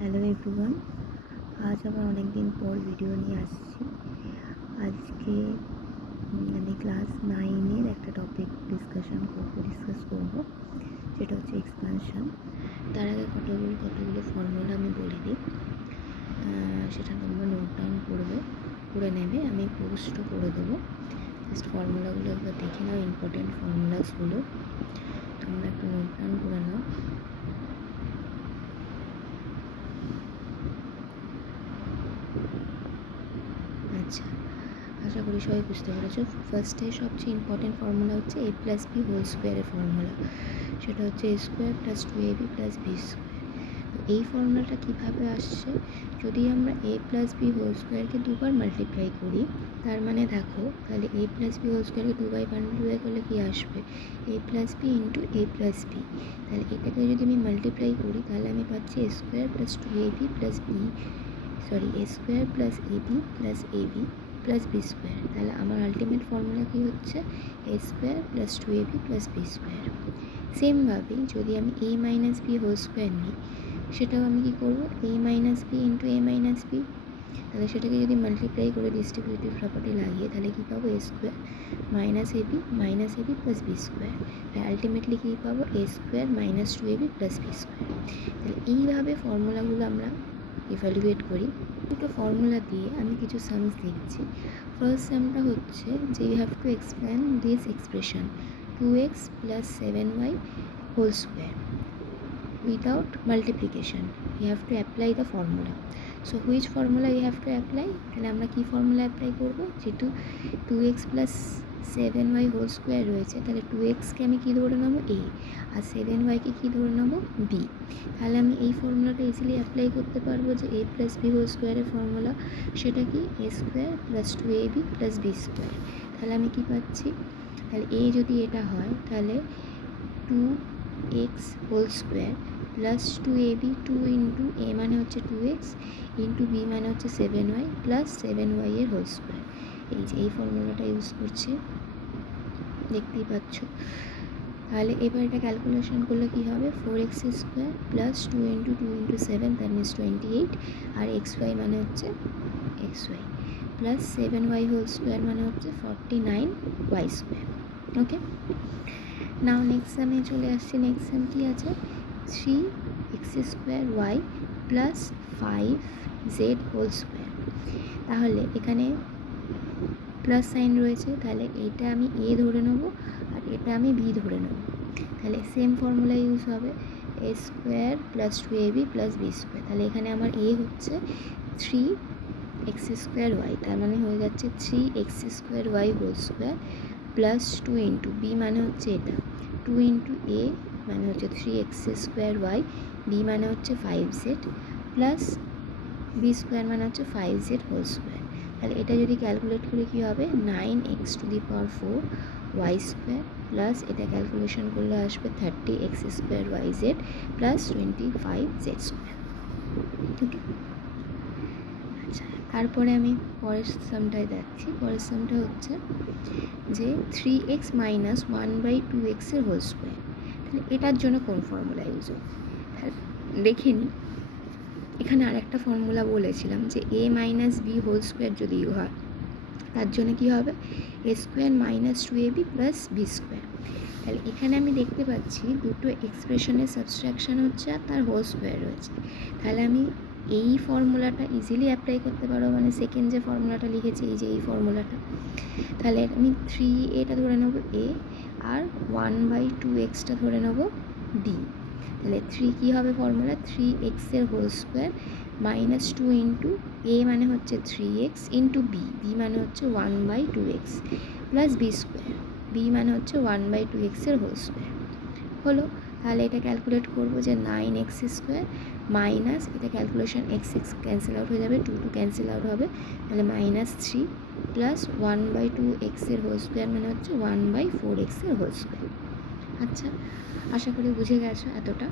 Hello everyone, আজ আবার অনেক দিন পর ভিডিও নিয়ে আসছি। আজকে আমি ক্লাস 9-এর একটা টপিক ডিসকাস করব, যেটা হচ্ছে এক্সপ্যানশন। তার আগে কতগুলো ফর্মুলা আমি বলে দিই, সেটা তোমরা নোট ডাউন করে নেবে। আমি পোস্টও করে দেবো। জাস্ট ফর্মুলাগুলো একবার দেখে নাও, ইম্পর্টেন্ট ফর্মুলাসগুলো তোমরা একটু নোট ডাউন করে নাও। আচ্ছা, আশা করি সবাই বুঝতে পেরেছো। ফার্স্টে সবচেয়ে ইম্পর্টেন্ট ফর্মুলা হচ্ছে a প্লাস বি হোল স্কোয়ারের ফর্মুলা, সেটা হচ্ছে a square plus 2ab plus B square. তো এই ফর্মুলাটা কীভাবে আসছে, যদি আমরা a প্লাস বি হোল স্কোয়ারকে দুবার মাল্টিপ্লাই করি, তার মানে দেখো তাহলে a প্লাস বি হোল স্কোয়ারকে দুবার মাল্টিপ্লাই করলে কী আসবে, a plus B into a plus B. তাহলে এটাকে যদি আমি মাল্টিপ্লাই করি তাহলে আমি পাচ্ছি a square plus 2ab plus a square plus ab plus ab plus B square. তাহলে আমার আলটিমেট ফর্মুলা কী হচ্ছে, A square plus 2ab plus B square. সেমভাবে যদি আমি a minus B whole square নিই, সেটাও আমি কী করবো, a minus B into a minus B. তাহলে সেটাকে যদি মাল্টিপ্লাই করে ডিস্ট্রিবিউটিভ প্রপার্টি লাগিয়ে তাহলে কী পাবো, A square minus AB plus B square. Ultimately কী পাবো, A square minus 2ab plus B square. তাহলে এইভাবে ফর্মুলাগুলো আমরা ইভ্যালুয়েট করি। দুটো ফর্মুলা দিয়ে আমি কিছু সামস লিখছি। ফার্স্ট সামটা হচ্ছে যে you have to expand this expression 2x plus 7y whole square without multiplication. You have to apply the formula. So which formula you have to apply? তাহলে আমরা কি ফর্মুলা অ্যাপ্লাই করবো, যেহেতু 2x plus 7y whole square রয়েছে, তাহলে 2xকে আমি কী ধরে নেবো, a, আর 7yকে কী ধরে নেবো, b। তাহলে আমি এই ফর্মুলাটা ইজিলি অ্যাপ্লাই করতে পারবো যে a প্লাস বি হোল স্কোয়ারের ফর্মুলা, সেটা কি a square plus 2ab plus B square. তাহলে আমি কি পাচ্ছি, তাহলে a যদি এটা হয় তাহলে 2x whole square plus 2ab, 2 into a মানে হচ্ছে 2x ইন্টু b মানে হচ্ছে 7y প্লাস 7y এর হোল স্কোয়ার। এই ফর্মুলাটা ইউজ করছি, দেখতেই পাচ্ছ। তাহলে এবার এটা ক্যালকুলেশন করলে কী হবে, 4x square plus 2 into 7 that means 28, আর xy মানে হচ্ছে xy plus 7y whole square মানে হচ্ছে 49y স্কোয়ার। ওকে, নাও নেক্সট সামে চলে আসছি। নেক্সট সাম কী আছে, 3x square y plus 5z whole square. তাহলে এখানে প্লাস সাইন রয়েছে, তাহলে এটা আমি a ধরে নেব আর এটা আমি b ধরে নেব। তাহলে সেম ফর্মুলা ইউজ হবে, a square plus 2ab plus B square. তাহলে এখানে আমার a হচ্ছে 3x স্কোয়ার y, তার মানে হয়ে যাচ্ছে 3x square y whole square plus 2 into b মানে হচ্ছে এটা 2 ইন্টু a মানে হচ্ছে 3x স্কোয়ার y, b মানে হচ্ছে 5z প্লাস বি স্কোয়ার মানে হচ্ছে 5z হোল স্কোয়ার। তাহলে এটা যদি ক্যালকুলেট করি কী হবে, 9x to the power 4 y square plus এটা ক্যালকুলেশন করলে আসবে 30x square yz plus 25z square. Okay, আচ্ছা, তারপরে আমি পরের সামটায় যাচ্ছি। পরের সামটা হচ্ছে যে 3x মাইনাস 1/2x এর হোল স্কোয়ার। তাহলে এটার জন্য কোন ফর্মুলা ইউজ হবে, দেখে নিই। এখানে আরেকটা ফর্মুলা বলেছিলাম যে a minus B whole square যদি হয়, তার জন্য কী হবে, A square minus 2ab plus B square. তাহলে এখানে আমি দেখতে পাচ্ছি দুটো এক্সপ্রেশনের সাবস্ট্রাকশন হচ্ছে আর তার হোল স্কোয়ার রয়েছে। তাহলে আমি এই ফর্মুলাটা ইজিলি অ্যাপ্লাই করতে পারবো, মানে সেকেন্ড যে ফর্মুলাটা লিখেছি এই ফর্মুলাটা। তাহলে আমি 3a ধরে নেব a আর 1/2xটা ধরে নেব b। তাহলে 3 কী হবে ফর্মুলা, 3x এর whole square minus 2 into a মানে হচ্ছে 3x ইন্টু b মানে হচ্ছে 1/2x plus B square, b মানে হচ্ছে 1/2x এর হোল স্কোয়ার হলো। তাহলে এটা ক্যালকুলেট করবো যে 9x স্কোয়ার মাইনাস এটা ক্যালকুলেশন x ক্যান্সেল আউট হয়ে যাবে, 2 ক্যান্সেল আউট হবে, তাহলে মাইনাস 3 প্লাস 1/2x এর হোল স্কোয়ার মানে হচ্ছে 1/4x এর হোল স্কোয়ার। আচ্ছা, আশা করি বুঝে গেছো এতটা।